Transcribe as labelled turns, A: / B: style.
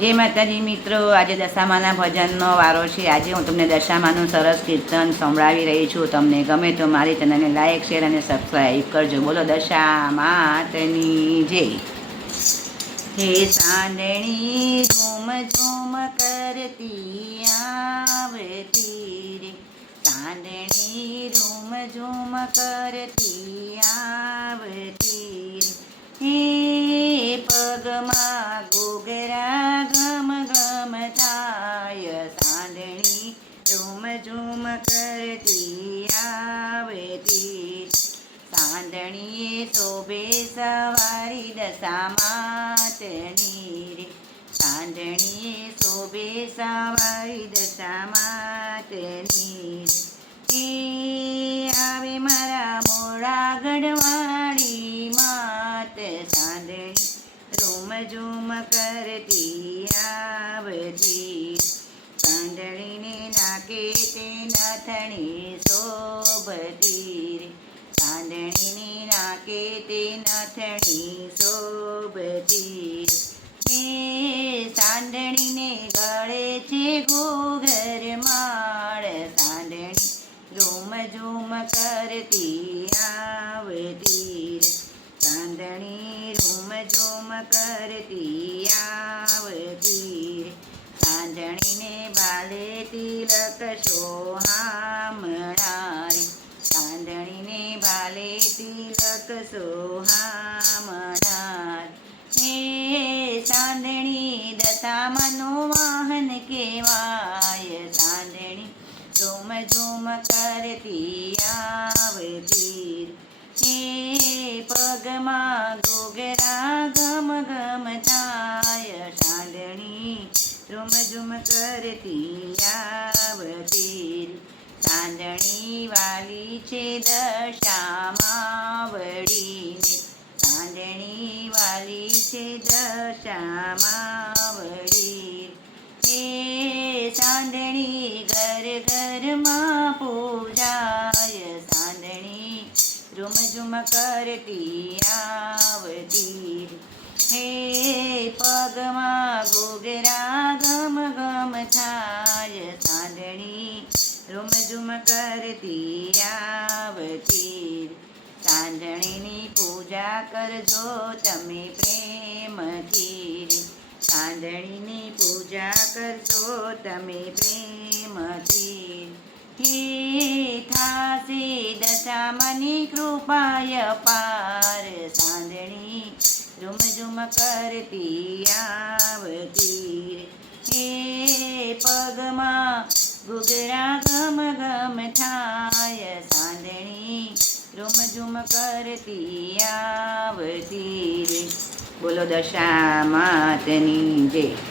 A: જય માતાજી મિત્રો, આજે દશામાના ભજનનો વારો છે. આજે હું તમને દશામાનું સરસ કીર્તન સંભળાવી રહી છું. તમને ગમે તો મારી ચેનલને લાઈક, શેર અને સબસ્ક્રાઈબ કરજો. બોલો દશા માતની જય. હે સાંદણી ઝૂમ ઝૂમ કરતી આવતી રે સાંદણી ઝૂમ ઝૂમ કરતી શોભે સવારી દશા માતની રે. સાંદણીએ શોભે સવારી દશા માતની રે. એ આવે મારા મોડા ગઢવાળી માત. સાંજણી રૂમ ઝૂમ કરતી આવતી સાંદણીને નાકે તે નથણી શોભતી રે. સાંદણીને નાકે તે નથણી શોભતી હે સાંડણીને ગળે છે ગોઘર માળ. સાંડણી ઝૂમ ઝૂમ કરતી આવતી સાંડણી રૂમ ઝૂમ કરતી આવતી સાંજણીને બાલે તિલક સોહામણારી સાંજણીને બાલે તિલક સોહામણાર હે સાંદણી દશામાનું વાહન કેવાય સાંદણી ઝૂમ ઝૂમ કરતી આવતી. હે પગમાં ગોગરા ગમ ગમ થાય સાંદણી ઝુમ ઝુમ કરતી આવતી. ચાંદણી વાલી છે દશામાં છે દશામાં વળી હે સાંદણી ઘર ઘરમાં પૂજાય. સાંદણી ઝુમ ઝુમ કરતી આવતી. હે પગમાં ગોગરા ગમ ગમ થાય. સાંદણી રૂમ ઝુમ કરતી આવતી. સાંદણીની પૂજા કરજો તમે પ્રેમથી ચાંદણીની પૂજા કરજો તમે પ્રેમથી. હે થાશે દશામની કૃપાય પાર સાંદણી ઝુમ ઝુમ કરતી આવતી. હે પગમાં ઘૂઘરા ગમ ગમ થાય સાંદણી ઝુમ ઝુમ કરતી આવતી. બોલો દશા માતની જય.